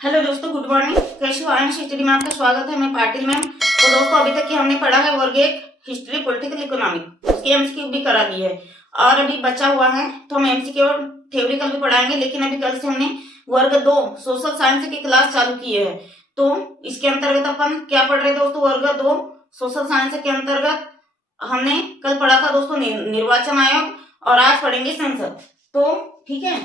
Hello दोस्तों, good morning. कैसे हो? आयंश हिस्ट्री में आपका स्वागत है। मैं पाटिल मैम। तो दोस्तों, अभी तक की हमने पढ़ा है वर्ग एक हिस्ट्री, पॉलिटिकल, इकोनॉमिक। उसकी एमसीक्यू भी करा दी है और अभी बचा हुआ है तो हम एमसीक्यू और थ्योरिकल भी पढ़ाएंगे। लेकिन अभी कल से हमने वर्ग दो सोशल साइंस की क्लास चालू की है। तो इसके अंतर्गत अपन क्या पढ़ रहे हैं दोस्तों? वर्ग दो सोशल साइंस के अंतर्गत हमने कल पढ़ा था दोस्तों निर्वाचन आयोग, और आज पढ़ेंगे संसद। तो ठीक है,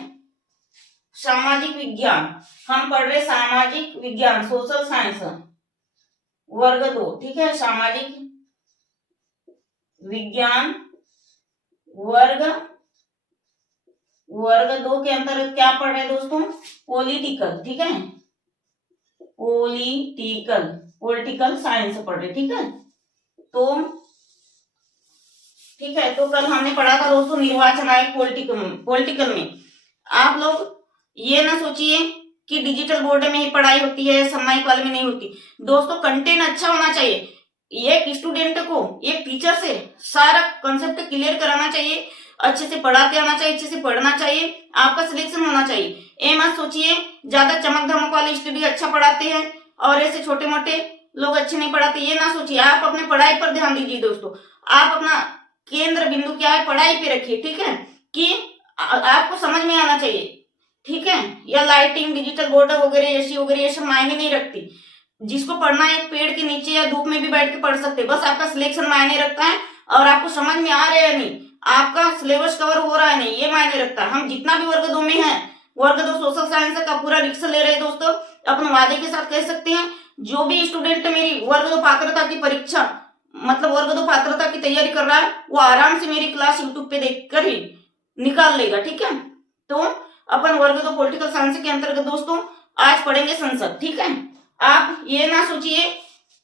सामाजिक विज्ञान हम पढ़ रहे, सामाजिक विज्ञान सोशल साइंस वर्ग दो। ठीक है, सामाजिक विज्ञान वर्ग वर्ग दो के अंतर्गत क्या पढ़ रहे हैं दोस्तों? पॉलिटिकल। ठीक है, पॉलिटिकल साइंस पढ़ रहे। ठीक है, तो कल हमने पढ़ा था दोस्तों निर्वाचन आयोग पॉलिटिकल में। आप लोग ये ना सोचिए कि डिजिटल बोर्ड में ही पढ़ाई होती है, सामायिक वाले में नहीं होती। दोस्तों, कंटेंट अच्छा होना चाहिए। एक स्टूडेंट को एक टीचर से सारा कंसेप्ट क्लियर कराना चाहिए, अच्छे से पढ़ाते आना चाहिए, अच्छे से पढ़ना चाहिए, आपका सिलेक्शन होना चाहिए। ये मत सोचिए ज्यादा चमक धमक वाले स्टडी अच्छा पढ़ाते हैं और ऐसे छोटे मोटे लोग अच्छे नहीं पढ़ाते, ये ना सोचिए। आप अपने पढ़ाई पर ध्यान दीजिए दोस्तों। आप अपना केंद्र बिंदु क्या है, पढ़ाई पे रखिए। ठीक है, कि आपको समझ में आना चाहिए। ठीक है, या लाइटिंग, डिजिटल बोर्ड वगैरह, एसी वगैरह, ये सब मायने नहीं रखती। जिसको पढ़ना है एक पेड़ के नीचे या धूप में भी बैठ के पढ़ सकते, बस आपका सिलेक्शन मायने रखता है और आपको समझ में आ रहा है या नहीं, आपका सिलेबस कवर हो रहा है नहीं, ये मायने रखता है। हम जितना भी वर्ग दो में है, वर्ग दो सोशल साइंस का पूरा रिक्स ले रहे हैं दोस्तों। अपने वादे के साथ कह सकते हैं, जो भी स्टूडेंट मेरी वर्ग दो पात्रता की परीक्षा मतलब वर्ग दो पात्रता की तैयारी कर रहा है, वो आराम से मेरी क्लास यूट्यूब पे देखकर ही निकाल लेगा। ठीक है, तो अपन वर्ग दो पॉलिटिकल साइंस के अंतर्गत दोस्तों आज पढ़ेंगे संसद। ठीक है, आप ये ना सोचिए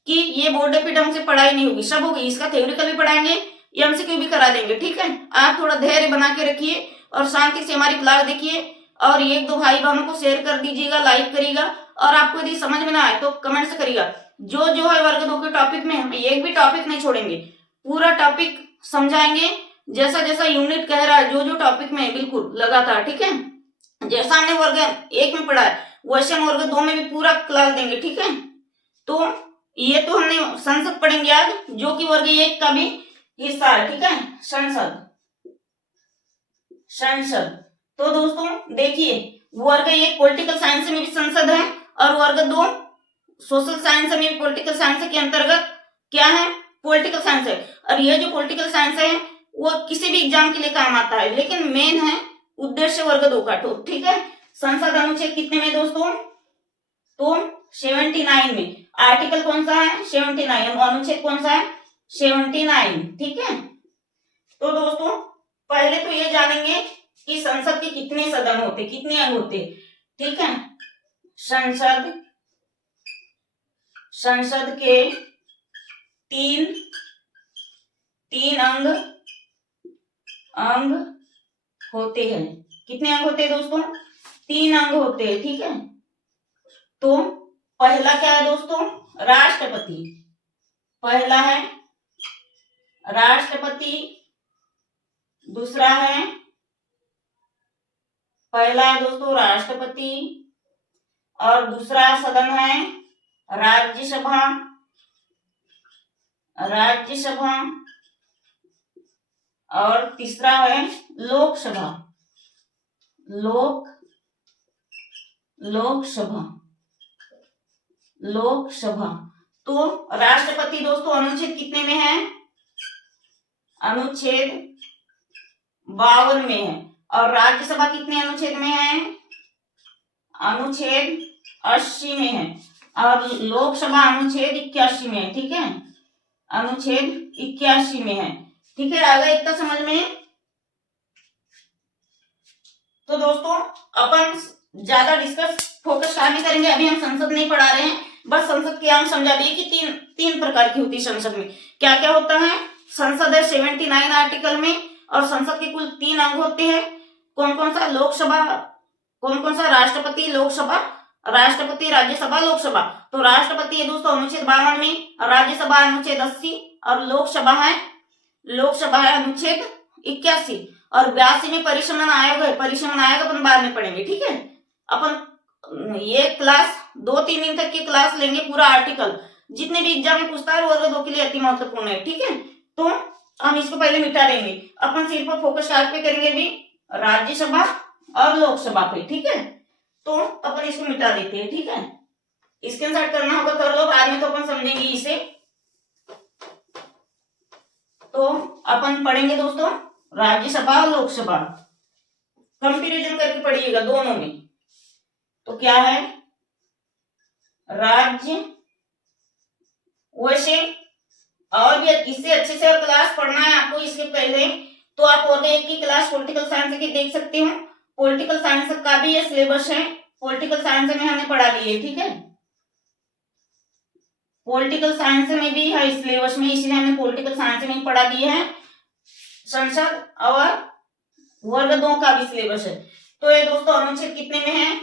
कि ये बोर्ड पे ढंग से पढ़ाई नहीं होगी, सब होगी। इसका थ्योरिकल भी पढ़ाएंगे, एमसीक्यू भी करा देंगे। ठीक है, आप थोड़ा धैर्य बना के रखिए और शांति से हमारी क्लास देखिए और एक दो भाई बहनों को शेयर कर दीजिएगा, लाइक करिएगा। और आपको यदि समझ में ना आए तो कमेंट से करिएगा। जो जो है वर्ग दो के टॉपिक में हम एक भी टॉपिक नहीं छोड़ेंगे, पूरा टॉपिक समझाएंगे जैसा जैसा यूनिट कह रहा है, जो जो टॉपिक में बिल्कुल लगातार। ठीक है, जैसा हमने वर्ग एक में पढ़ा है वैसे हम वर्ग दो में भी पूरा क्लास देंगे। ठीक है, तो ये तो हमने संसद पढ़ेंगे आज, जो कि वर्ग एक का भी हिस्सा है। ठीक है, संसद। तो दोस्तों देखिए, वर्ग एक पॉलिटिकल साइंस में भी संसद है और वर्ग दो सोशल साइंस में भी पॉलिटिकल साइंस के अंतर्गत क्या है, पॉलिटिकल साइंस है। और ये जो पॉलिटिकल साइंस है वो किसी भी एग्जाम के लिए काम आता है, लेकिन मेन है उद्देश्य वर्ग दो का। ठीक है, संसद अनुच्छेद कितने में दोस्तों? तो 79 में। आर्टिकल कौन सा है? 79। अनुच्छेद कौन सा है? 79। ठीक है, तो दोस्तों पहले तो ये जानेंगे कि संसद के कितने सदन होते, कितने अंग होते। ठीक है, संसद के तीन अंग होते हैं। कितने अंग होते हैं दोस्तों? 3 अंग होते हैं। ठीक है, तो पहला क्या है दोस्तों? राष्ट्रपति। पहला है राष्ट्रपति, दूसरा है पहला है दोस्तों राष्ट्रपति और दूसरा सदन है राज्यसभा। और तीसरा है लोकसभा। लोकसभा। तो राष्ट्रपति दोस्तों अनुच्छेद कितने में है? अनुच्छेद 52 में है। और राज्यसभा कितने अनुच्छेद में है? अनुच्छेद 80 में है। और लोकसभा अनुच्छेद 81 में है। ठीक है, अनुच्छेद 81 में है। ठीक है, आ गया इतना समझ में? तो दोस्तों अपन ज्यादा डिस्कस फोकस नहीं करेंगे, अभी हम संसद नहीं पढ़ा रहे हैं, बस संसद के अंग समझा दिए कि तीन प्रकार की होती है संसद में। क्या क्या होता है? संसद है 79 आर्टिकल में और संसद के कुल 3 अंग होते हैं। कौन कौन सा? लोकसभा, कौन कौन सा? राष्ट्रपति, लोकसभा, राष्ट्रपति, राज्यसभा, लोकसभा। तो राष्ट्रपति है दोस्तों अनुच्छेद 52 में, राज्यसभा अनुच्छेद 80 और लोकसभा है अनुच्छेद 81। और 82 में परिसमन आयोग है। परिसमन आयोग अपन बाद में पढ़ेंगे। ठीक है, अपन ये क्लास 2-3 दिन तक की क्लास लेंगे, पूरा आर्टिकल जितने भी एग्जाम में पूछता है वर्ग 2 के लिए अति महत्वपूर्ण है, ठीक है। तो हम इसको पहले मिटा देंगे, अपन सिर्फ फोकस आज पे करेंगे भी राज्यसभा और लोकसभा पे, ठीक है। तो अपन इसको मिटा देते हैं, ठीक है। स्क्रीनशॉट करना होगा कर लो, बाद में तो अपन समझेंगे इसे। तो अपन पढ़ेंगे दोस्तों राज्यसभा और लोकसभा, कंपैरिजन करके पढ़िएगा दोनों में। तो क्या है राज्य, वैसे और भी इससे अच्छे से और क्लास पढ़ना है आपको इसके पहले, तो आप और एक की क्लास पॉलिटिकल साइंस की देख सकते हो। पॉलिटिकल साइंस का भी ये सिलेबस है, पॉलिटिकल साइंस में हमने पढ़ा लिए, ठीक है। पॉलिटिकल साइंस में भी है सिलेबस में, इसलिए हमने पॉलिटिकल साइंस में ही पढ़ा दिए हैं। संसद और वर्ग 2 का भी सिलेबस है। तो ये दोस्तों अनुच्छेद कितने में है,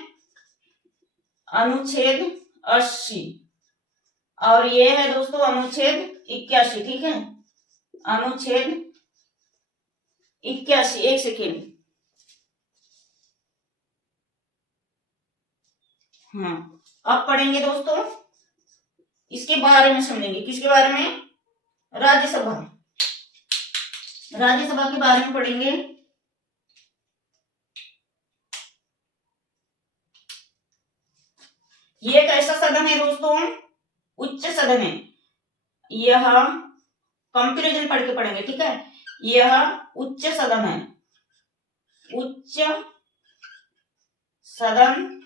अनुच्छेद 80, और ये है दोस्तों अनुच्छेद 81, ठीक है। अनुच्छेद 81, एक सेकेंड, हाँ। अब पढ़ेंगे दोस्तों इसके बारे में, समझेंगे किसके बारे में, राज्यसभा, राज्यसभा के बारे में पढ़ेंगे। ये कैसा सदन है दोस्तों, उच्च सदन है। यह कंपैरिजन पढ़ के पढ़ेंगे, ठीक है। यह उच्च सदन है, उच्च सदन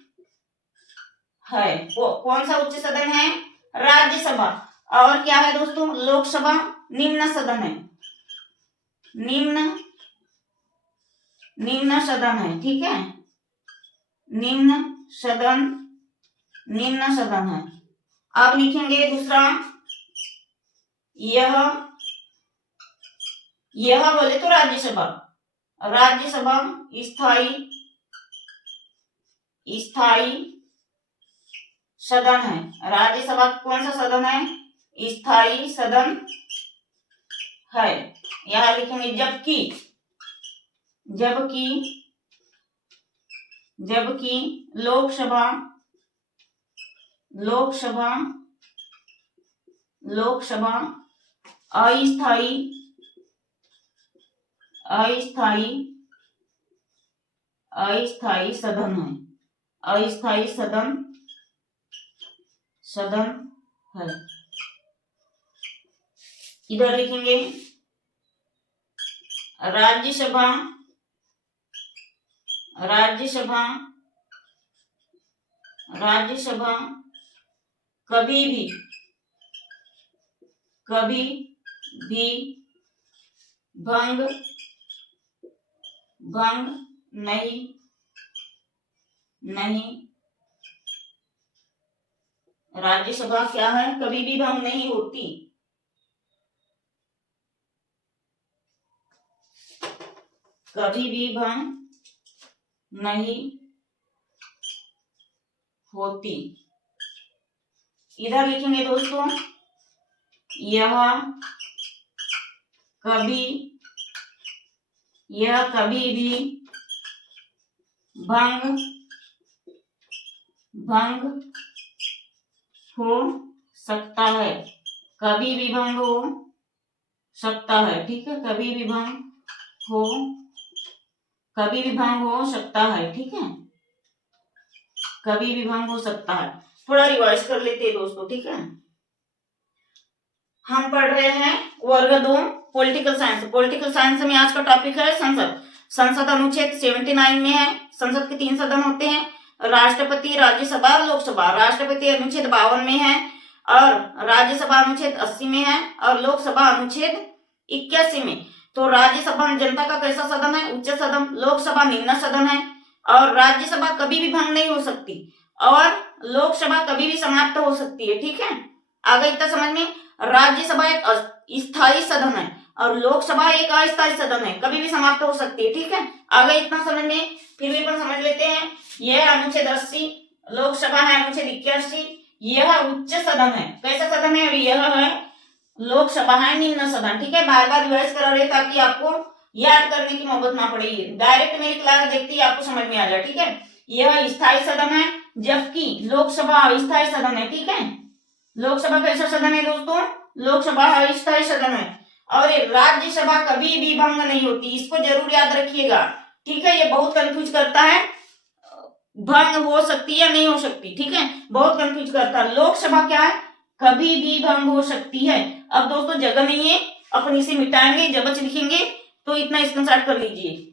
है। कौन सा उच्च सदन है, राज्यसभा। और क्या है दोस्तों, लोकसभा निम्न सदन है, निम्न सदन है, ठीक है। निम्न सदन है। आप लिखेंगे दूसरा, यह बोले तो राज्यसभा, राज्यसभा स्थायी सदन है। राज्यसभा कौन सा सदन है, स्थायी सदन है। यहां लिखेंगे जबकि लोकसभा अस्थायी सदन है, अस्थायी सदन है। इधर लिखेंगे राज्यसभा कभी भी भंग नहीं, राज्यसभा क्या है, कभी भी भंग नहीं होती, कभी भी भंग नहीं होती। इधर लिखेंगे दोस्तों, यह कभी भी भंग हो सकता है, कभी भी भंग हो सकता है, ठीक है। कभी भी भंग हो सकता है, ठीक है। कभी भी भंग हो सकता है। थोड़ा रिवाइज कर लेते हैं दोस्तों, ठीक है। हम पढ़ रहे हैं वर्ग 2 पॉलिटिकल साइंस। पॉलिटिकल साइंस में आज का टॉपिक है संसद अनुच्छेद 79 में है। संसद के 3 सदन होते हैं, राष्ट्रपति, राज्यसभा और लोकसभा। राष्ट्रपति अनुच्छेद 52 में है और राज्यसभा अनुच्छेद 80 में है और लोकसभा अनुच्छेद 81 में। तो राज्यसभा जनता का कैसा सदन है, उच्च सदन। लोकसभा निम्न सदन है और राज्यसभा कभी भी भंग नहीं हो सकती और लोकसभा कभी भी समाप्त हो सकती है, ठीक है। आगे इतना समझ में, राज्यसभा एक स्थायी सदन है और लोकसभा एक अस्थायी सदन है, कभी भी समाप्त हो सकती है, ठीक है। आगे इतना समझ में, फिर भी अपन समझ लेते हैं। यह अनुच्छेद 80, लोकसभा है अनुच्छेद 81। यह उच्च सदन है, कैसा सदन है, यह है लोकसभा है निम्न सदन, ठीक है। बार बार रिवाइज करा रहे ताकि आपको याद करने की नौबत ना पड़े, डायरेक्ट मेरी क्लास देखते ही आपको समझ में आ जाए, ठीक है। यह स्थायी सदन है, जबकि लोकसभा अस्थायी सदन है। ठीक है, लोकसभा कैसा सदन है दोस्तों? लोकसभा अस्थायी सदन है। और राज्यसभा कभी भी भंग नहीं होती, इसको जरूर याद रखिएगा। ठीक है, ये बहुत कंफ्यूज करता है, भंग हो सकती है या नहीं हो सकती। ठीक है, बहुत कंफ्यूज करता है। लोकसभा क्या है? कभी भी भंग हो सकती है। अब दोस्तों जगह नहीं है, अपन इसे मिटाएंगे, जब लिखेंगे तो इतना स्क्रीनशॉट कर लीजिए।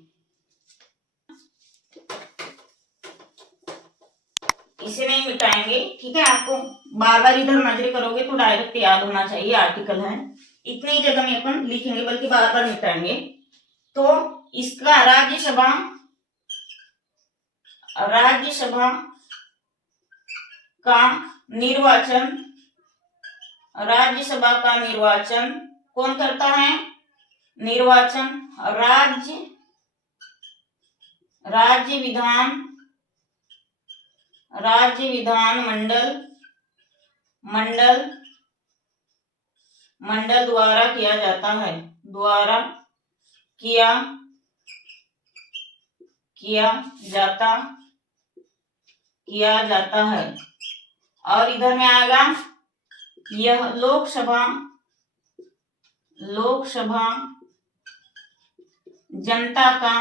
इसे नहीं मिटाएंगे। ठीक है, आपको बार बार इधर नजर करोगे तो डायरेक्ट याद होना चाहिए, आर्टिकल है। इतनी जगह में अपन लिखेंगे, बल्कि बार बार मिटाएंगे। तो इसका राज्यसभा का निर्वाचन राज्यसभा का निर्वाचन कौन करता है? निर्वाचन राज्य विधान मंडल द्वारा किया जाता है, किया जाता है। और इधर में आएगा यह लोकसभा जनता का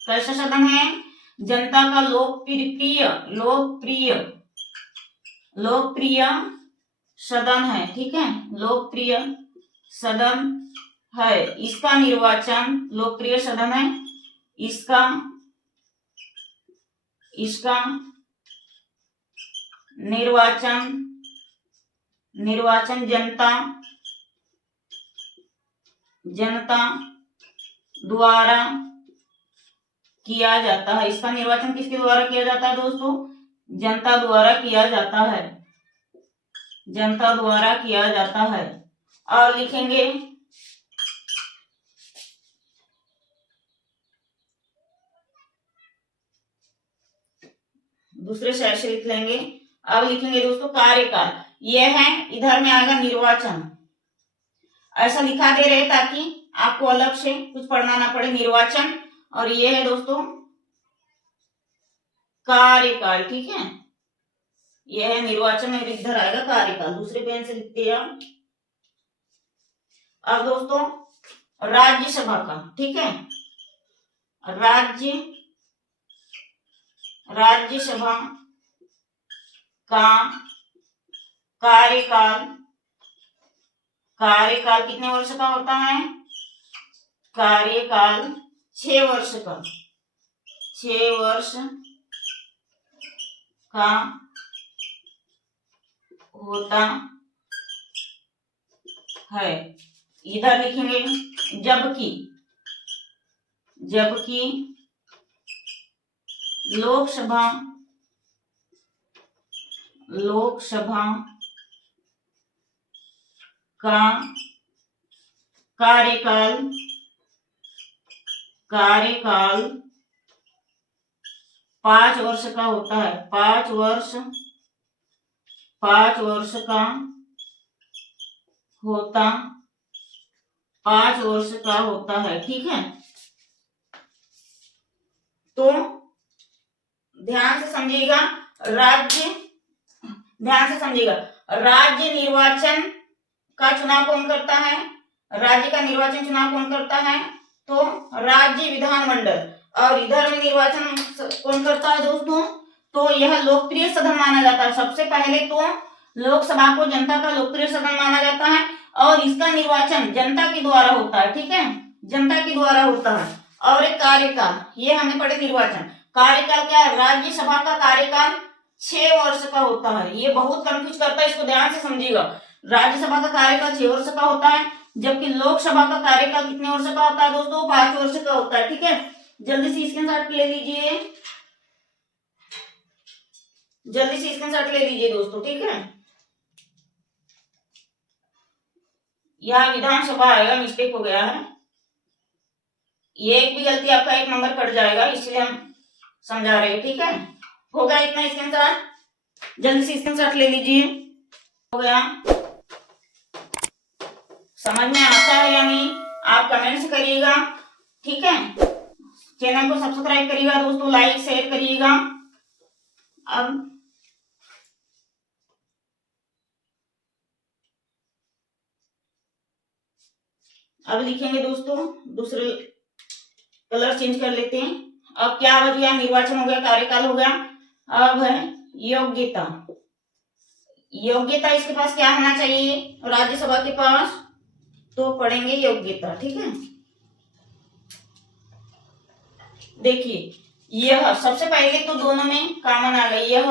कैसा सदन है? जनता का लोकप्रिय सदन है। ठीक है, लोकप्रिय सदन है। इसका निर्वाचन लोकप्रिय सदन है, इसका निर्वाचन जनता द्वारा किया जाता है। इसका निर्वाचन किसके द्वारा किया जाता है दोस्तों? जनता द्वारा किया जाता है, जनता द्वारा किया जाता है। और लिखेंगे दूसरे साइड से लिख लेंगे। अब लिखेंगे दोस्तों कार्यकाल। यह है, इधर में आएगा निर्वाचन। ऐसा लिखा दे रहे ताकि आपको अलग से कुछ पढ़ना ना पड़े। निर्वाचन, और ये है दोस्तों कार्यकाल। ठीक है, यह है निर्वाचन और इधर आएगा कार्यकाल। दूसरे पेन से लिखते हैं। अब दोस्तों राज्यसभा का, ठीक है, राज्यसभा का कार्यकाल कितने वर्ष का होता है? कार्यकाल 6 वर्ष का, 6 वर्ष का होता है। इधर लिखेंगे जबकि लोकसभा का कार्यकाल 5 वर्ष का होता है। 5 वर्ष का होता है। ठीक है, तो ध्यान से समझिएगा। राज्य निर्वाचन का चुनाव कौन करता है? राज्य का निर्वाचन चुनाव कौन करता है? तो राज्य विधानमंडल। और इधर में निर्वाचन कौन करता है दोस्तों? तो यह लोकप्रिय सदन माना जाता है। सबसे पहले तो लोकसभा को जनता का लोकप्रिय सदन माना जाता है, और इसका निर्वाचन जनता के द्वारा होता है। ठीक है, जनता के द्वारा होता है। और एक कार्यकाल, ये हमने पढ़े निर्वाचन। कार्यकाल क्या है? राज्यसभा का कार्यकाल 6 वर्ष का होता है। ये बहुत कंफ्यूज करता है, इसको ध्यान से समझिएगा। राज्यसभा का कार्यकाल 6 वर्ष का होता है, जबकि लोकसभा का कार्यकाल कितने वर्ष का होता है दोस्तों? 5 वर्ष का होता है। ठीक है, जल्दी से स्क्रीनशॉट ले लीजिए, दोस्तों। ठीक है, यहाँ विधानसभा आएगा, मिस्टेक हो गया है। ये एक भी गलती आपका 1 नंबर कट जाएगा, इसलिए हम समझा रहे हैं। ठीक है, हो गया इतना स्क्रीनशॉट, जल्दी से स्क्रीनशॉट ले लीजिए। हो गया, समझ में आता है या नहीं? आप आप कमेंट्स करिएगा, ठीक है। चैनल को सब्सक्राइब करिएगा दोस्तों, लाइक शेयर करिएगा। अब लिखेंगे दोस्तों, दूसरे कलर चेंज कर लेते हैं। अब क्या बच गया, निर्वाचन हो गया, कार्यकाल हो गया, अब है योग्यता। योग्यता इसके पास क्या होना चाहिए राज्यसभा के पास, तो पढ़ेंगे योग्यता, ठीक है। देखिए यह सबसे पहले तो दोनों में कॉमन आ गई, यह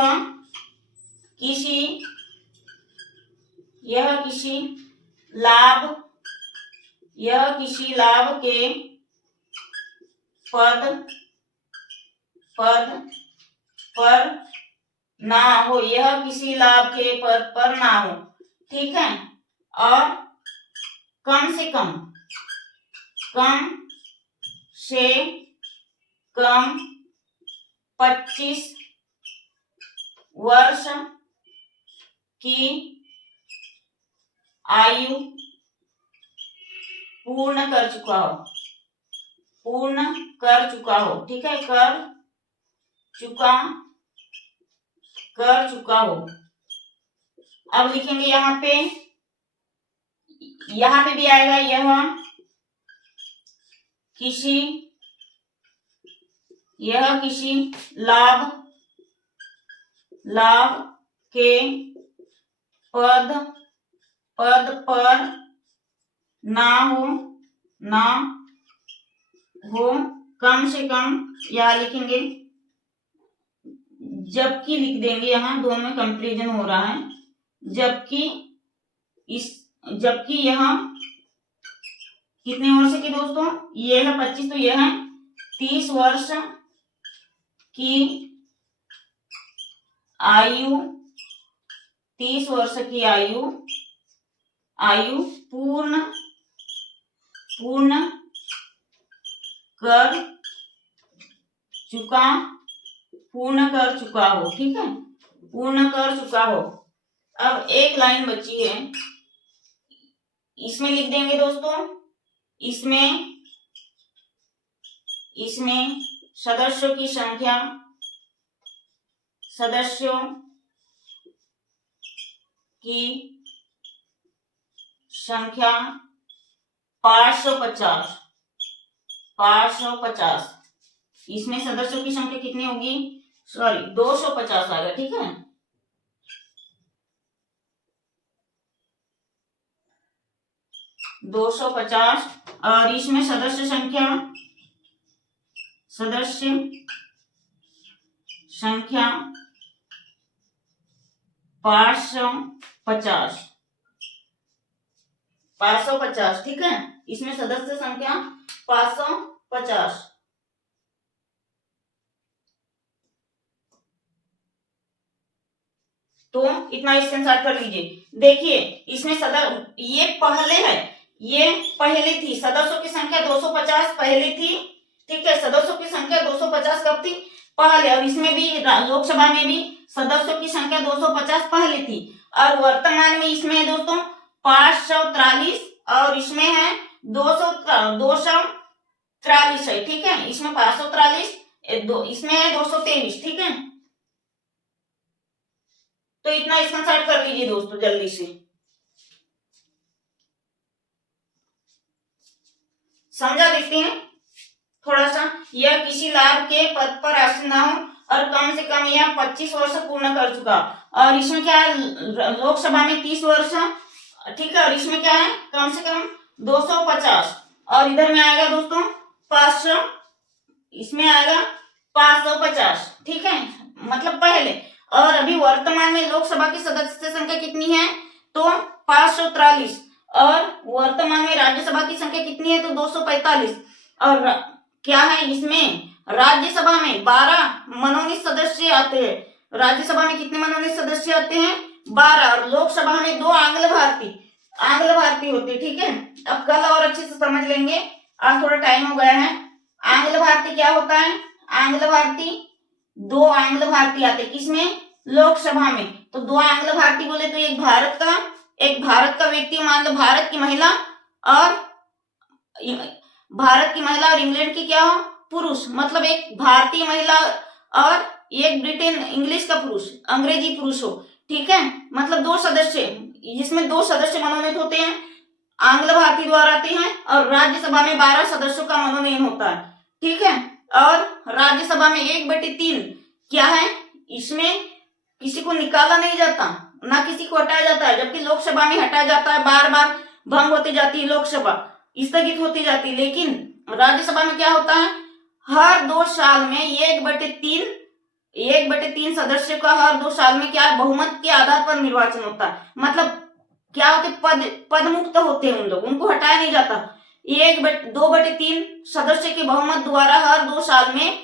किसी लाभ के पद पर ना हो, यह किसी लाभ के पद पर ना हो, ठीक है। और कम से कम 25 वर्ष की आयु पूर्ण कर चुका हो, ठीक है, कर चुका हो। अब लिखेंगे यहाँ पे भी आएगा, यह किसी लाभ के पद पर ना हो, कम से कम, यहाँ लिखेंगे जबकि लिख देंगे, यहाँ दोनों में कंपेरिजन हो रहा है, जबकि यह कितने वर्ष की दोस्तों, ये है 25, तो यह है 30 वर्ष की आयु, 30 वर्ष की आयु पूर्ण कर चुका हो, ठीक है, पूर्ण कर चुका हो। अब एक लाइन बची है, इसमें लिख देंगे दोस्तों, इसमें सदस्यों की संख्या 550। इसमें सदस्यों की संख्या कितनी होगी, 250 आएगा, ठीक है। और इसमें सदस्य संख्या 550, ठीक है। इसमें सदस्य संख्या 550। तो इतना स्क्रीनशॉट कर लीजिए। देखिए इसमें ये पहले थी, सदस्यों की संख्या 250 पहले थी, ठीक है। सदस्यों की संख्या 250 कब थी, पहले। और इसमें भी लोकसभा में भी सदस्यों की संख्या 250 पहले थी, और वर्तमान में इसमें है दोस्तों 543, और इसमें है 243 है, ठीक है। इसमें 543, इसमें है 223, ठीक है। तो इतना स्क्रीनशॉट कर लीजिए दोस्तों जल्दी से। समझा देखते हैं थोड़ा सा। यह किसी लाभ के पद पर आसीन ना हो, और कम से कम यह 25 वर्ष पूर्ण कर चुका। और इसमें क्या है, लोकसभा में 30 वर्ष, ठीक है। और इसमें क्या है, कम से कम 250, और इधर में आएगा दोस्तों 500, इसमें आएगा 550, ठीक है, मतलब पहले। और अभी वर्तमान में लोकसभा की सदस्य संख्या कितनी है, तो 543, और वर्तमान में राज्यसभा की संख्या कितनी है, तो 245। और क्या है, इसमें राज्यसभा में 12 मनोनीत सदस्य आते हैं। राज्यसभा में कितने मनोनीत सदस्य आते हैं, 12, और लोकसभा में 2 आंग्ल भारतीय होते, ठीक है। अब कल और अच्छे से समझ लेंगे, आज थोड़ा टाइम हो गया है। आंग्ल भारतीय क्या होता है, आंग्ल भारतीय 2 आंग्ल भारतीय आते, किसमें, लोकसभा में। तो 2 आंग्ल भारतीय बोले तो एक भारत का व्यक्ति, मान लो भारत की महिला, और भारत की महिला और इंग्लैंड की क्या हो, पुरुष, मतलब एक भारतीय महिला और एक ब्रिटेन इंग्लिश का पुरुष, अंग्रेजी पुरुष हो, ठीक है, मतलब 2 सदस्य, जिसमें 2 सदस्य मनोनीत होते हैं, आंग्ल भारतीय द्वारा आते हैं, और राज्यसभा में 12 सदस्यों का मनोनयन होता है, ठीक है। और राज्यसभा में 1/3 क्या है, इसमें किसी को निकाला नहीं जाता, ना किसी को हटाया जाता है, जबकि लोकसभा में हटाया जाता है, बार बार भंग होती जाती है लोकसभा, स्थगित होती जाती है, लेकिन राज्यसभा में क्या होता है, हर 2 साल में 1/3 सदस्य का हर 2 साल में क्या बहुमत के आधार पर निर्वाचन होता है, मतलब क्या होते, पद मुक्त होते हैं उन लोग, उनको हटाया नहीं जाता। 2/3 सदस्य के बहुमत द्वारा हर 2 साल में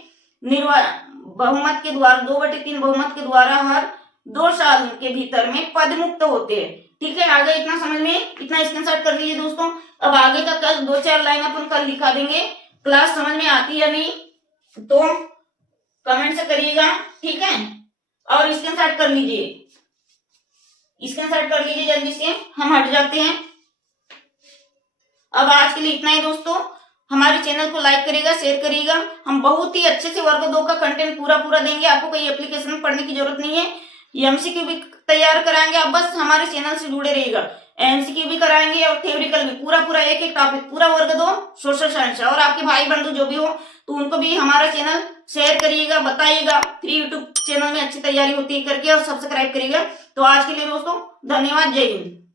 बहुमत के द्वारा 2/3 बहुमत के द्वारा हर 2 साल के भीतर में पद मुक्त होते हैं, ठीक है। आगे इतना समझ में, इतना स्क्रीनशॉट कर लीजिए दोस्तों। अब आगे का कल 2-4 लाइन अपन कल लिखा देंगे। क्लास समझ में आती है नहीं तो कमेंट से करिएगा, ठीक है, और स्क्रीनशॉट कर लीजिए, स्क्रीनशॉट कर लीजिए जल्दी से, हम हट जाते हैं। अब आज के लिए इतना ही दोस्तों, हमारे चैनल को लाइक करिएगा, शेयर करिएगा। हम बहुत ही अच्छे से वर्ग 2 का कंटेंट पूरा देंगे, आपको कोई एप्लीकेशन में पढ़ने की जरूरत नहीं है, एमसीक्यू भी तैयार कराएंगे, आप बस हमारे चैनल से जुड़े रहिएगा। एमसीक्यू भी कराएंगे और थ्योरिकल भी, पूरा एक टॉपिक, पूरा वर्ग 2 सोशल साइंस। और आपके भाई बंधु जो भी हो तो उनको भी हमारा चैनल शेयर करिएगा, बताइएगा, फ्री यूट्यूब चैनल में अच्छी तैयारी होती है करके, और सब्सक्राइब करिएगा। तो आज के लिए दोस्तों धन्यवाद, जय हिंद।